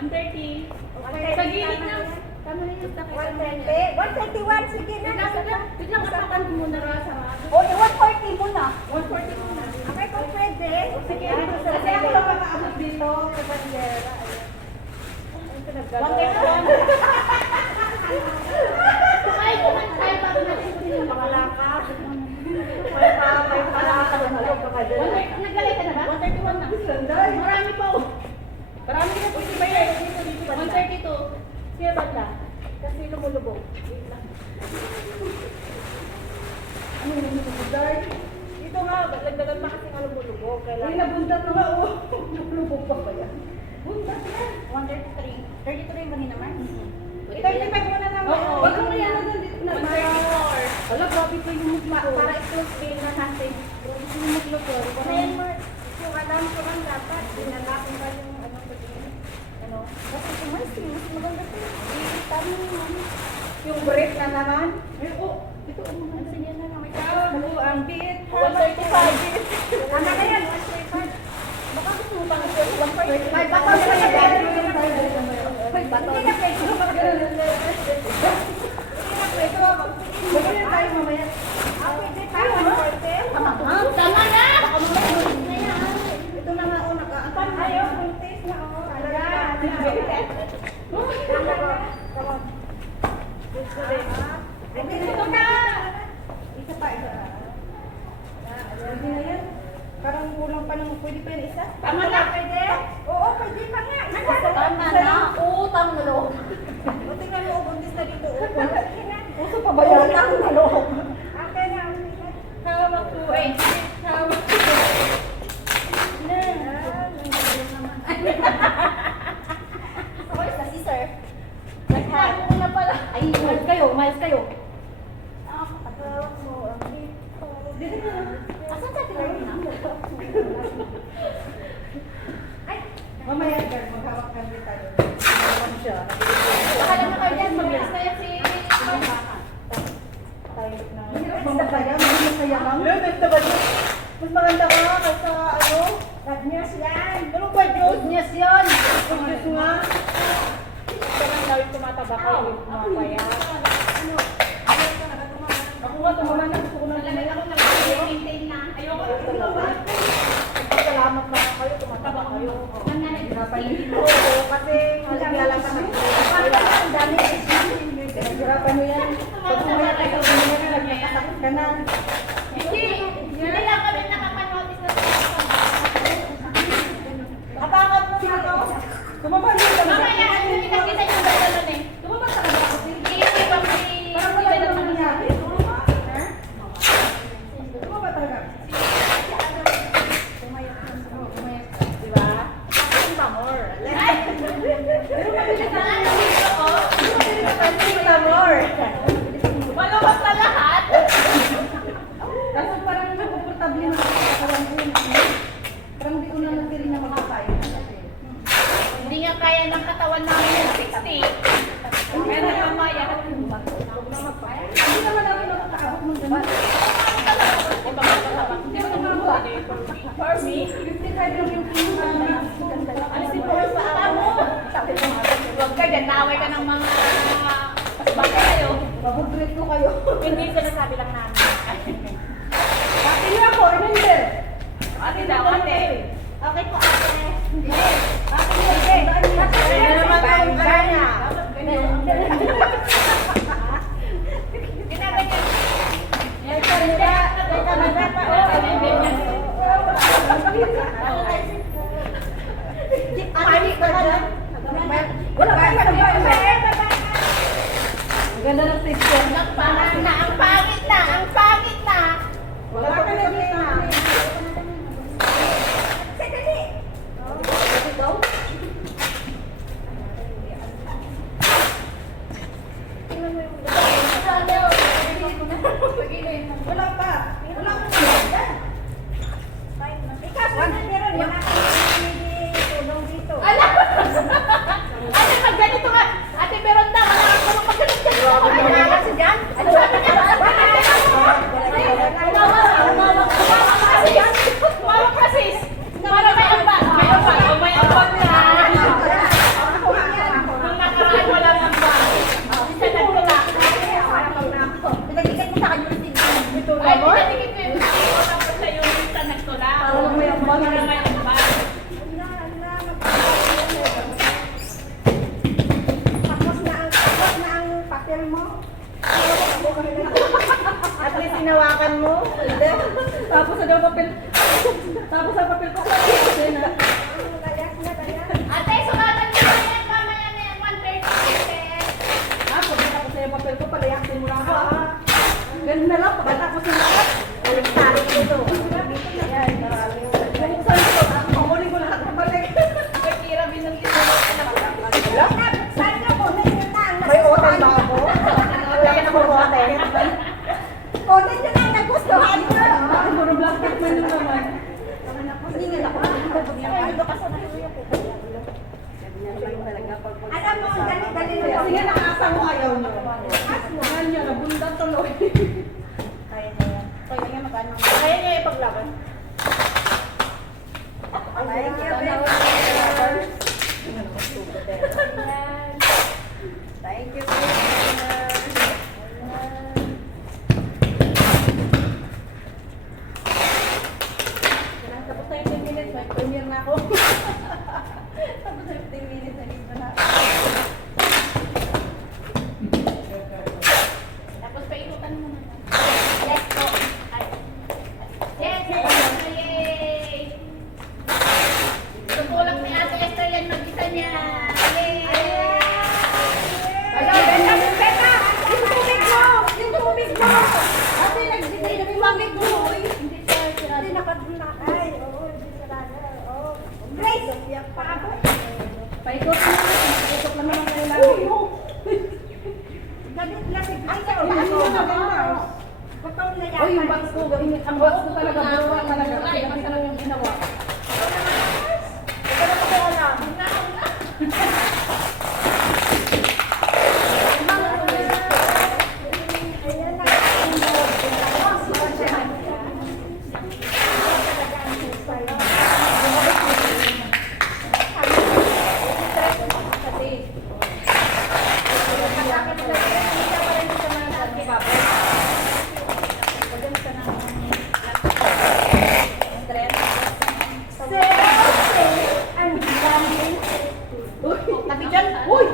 130. Sa gilid na. Tama na yung takay. 120. 131, sige na. Biglang apakan ko muna ra sa mga. O, 140 muna. 140 muna. Okay, kung pwede. Sige, Kasi ako lang makaabot dito sa bandera. Kumain ko man tayo bago natin kunin yung makalaka. May palaka. Naglalay ka na ba? 131 na. Marami pa. Marami na po si Bayer. 132. Siya ba na? Kasi lumulubog. Ano yung lumulubog? Ito nga, lagdagan pa kasi nga lumulubog. Ay, nabuntat na nga. Lumulubog pa ba yan? Buntat yan. 133. 33 ba ni naman? Ito yung pag muna naman. Oo. Wag mo yan na dito na. 134. Wala, grabe ko yung mukha. Para i-close bill na natin. Yung mukha ko. Ngayon, kung alam ko lang dapat, dinalapin ba yung ano sa tingin? Ano? Kasi kung mas maganda ko. Tama naman. Yung break na naman. Ay, oh. Ito, ano na siya na naman. Ano ang beat? 135. Ano na yan? 135. Baka gusto mo pang 135. May bato na yan. May bato. Hindi na pwede. Hindi na tayo mamaya. Pwede tayo. Tama na! Ito na nga o naka-apan. Ayaw, puntis na o. Ito na! Isa pa, isa. Pwede na yan. Parang kulang pa ng pwede pa yan isa. Tama na! Pwede? Oo, pwede pa nga. Tama na! Utang na loob. O, tingnan mo, buntis na dito. Uso pa ba yan? Utang na loob. Okay na. Hawak ko. Ay, hawak ko. Where's the scissor? Naghago ko na pala. Ay, miles kayo, miles kayo. Hawak mo ang dito. Asan sa tilar na? Mamaya, girl, maghawak ka rin tayo. Maghawak siya. Baka lang na kayo dyan, mag-miles kayo si... Mas masaya, mas masaya lang. Mas maganda ka kaysa ano? Bad news yan. Ano ba Good news yun! Good news nga. Ito lang daw yung tumataba kayo, yung pumapaya. Ako nga, tumaman na. Gusto ko nang Talaga ako nag-maintain na. Ayoko na tumataba. salamat na kayo, tumataba kayo. Hirapan Oo, kasi maligala ka na. Ang dami. Pinaghirapan mo yan. Pag tumaya ka sa buhay na, nagkakasakit ka na. Hindi lang kami nakapanotis na Katangat mo na to. Tumabal mo lang. mamaya, ano yung nakita yung dalon eh. Tumabal ka na. Hindi yung ibang may... Parang wala naman nangyari. Ha? Tumabal talaga. Diba? Ang pamor. Pero mabilis na. Oo. Amor. Maluwag na lahat. Kasi parang komportable na parang di ko na nagtiri na magkakain. Hindi nga kaya ng katawan namin ng 60. Kaya na mamaya. Hindi naman namin nakakaabot mo dyan. Hindi mo naman pwede. For me, 55 lang yung pinaka. alisin mo sa amo. Huwag ka dyan, naway ka ng mga bakit kayo. Mabugrit ko kayo. Hindi, sinasabi lang namin. Ate niyo ako, remember? Ate daw, ate. Okay po, ate. Hindi. Ate niyo, okay. Kaya naman ang kanya. Ginaganyan. May kanila. May kanila pa. Panik ka dyan. Wala ka ba? Ang ganda ng picture. Ang pangit na, ang pangit na, ang pangit na. Wala ka na dito. Sadali. Ikaw? Tingnan mo yung wala pa. Wala pa na. Ikaw, meron. Wala ka tulong dito. Ate, pag ganito nga. Ate, meron na. Wala kang tulong pag ganito. hinawakan mo. Tapos sa daw papel. Tapos sa papel ko. Layak na, layak. Ate, sumatan niyo ba yan? Mamaya na yan, 1:30 ate. Pag natapos na yung papel ko, palayakin mo lang ako. Ganun na lang, pagkatapos yung lahat. Ulit tarik ito. Ayan, buksan ko. Kukunin ko lahat ng balik. Kay Kira, binuntis mo. Saan na po? May hotel ba ako? Wala ka na po hotel. Kunin nyo na ang nagustuhan nyo. Puro blanket man yun naman. Hindi nga ako. Alam mo, dali-dali na Kasi nga nakaasa mo ayaw nyo. Yan nyo, nabundan tuloy. Kaya na yan. Kaya nga magkano. Kaya nga ipaglaban. Thank you, baby. Thank you, Tapos na yung 10 minutes, may premiere na ako. Tapos na yung 15 minutes, nandito na. Tapos paikutan mo na. Yes po. Ay. Yes, yay! Tutulak ni Ate Esther yan mag-isa niya. Yay! Hello, Beka! Yung tubig mo! Yung tubig mo! Ate, nagbigay na yung tubig mo! Hindi siya Hindi nakadulakay. Oo, hindi sarada. Oo. Grace! Paabot. Paikot na. Paikot na naman kayo lagi. Galit lasig. Ay, sa Hindi ulo. mo na ganda. Gutom na yan. Oh, yung box ko, ang box ko talaga, bawa talaga. Kaya masarap yung ginawa. Ito na pakialam. Ayan na. Tabi dyan. Uy!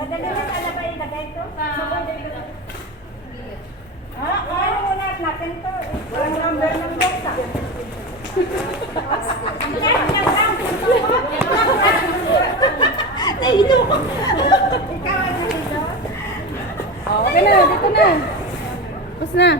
Kadali na sa labay ilagay to. Ano muna natin to? Walang number ng box ah. Ikaw ang nahilo. Okay na, dito na. Tapos na.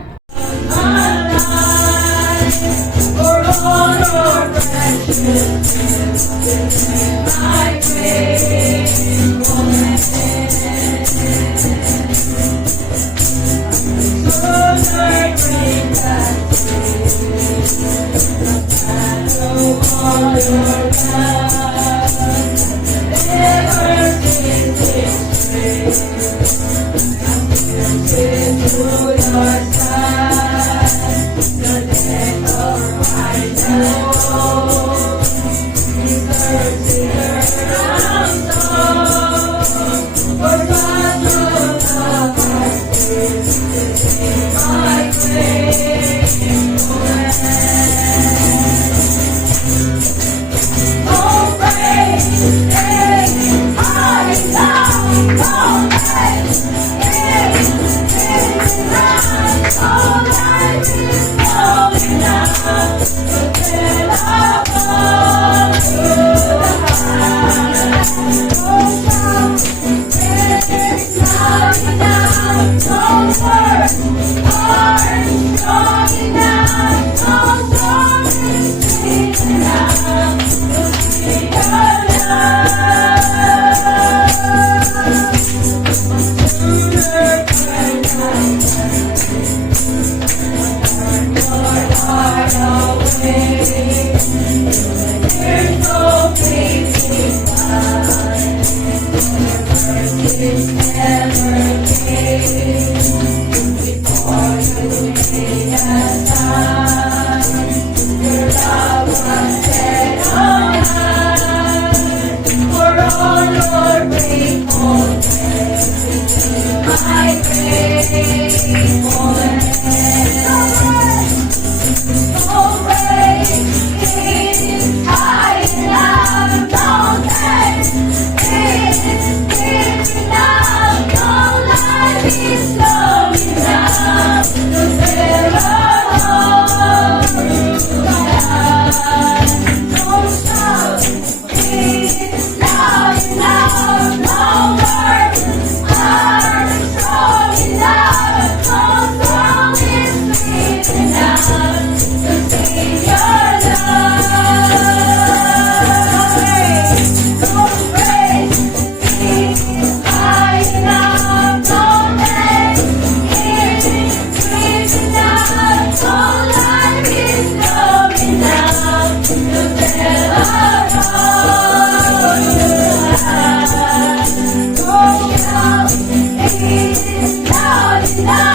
High Sila!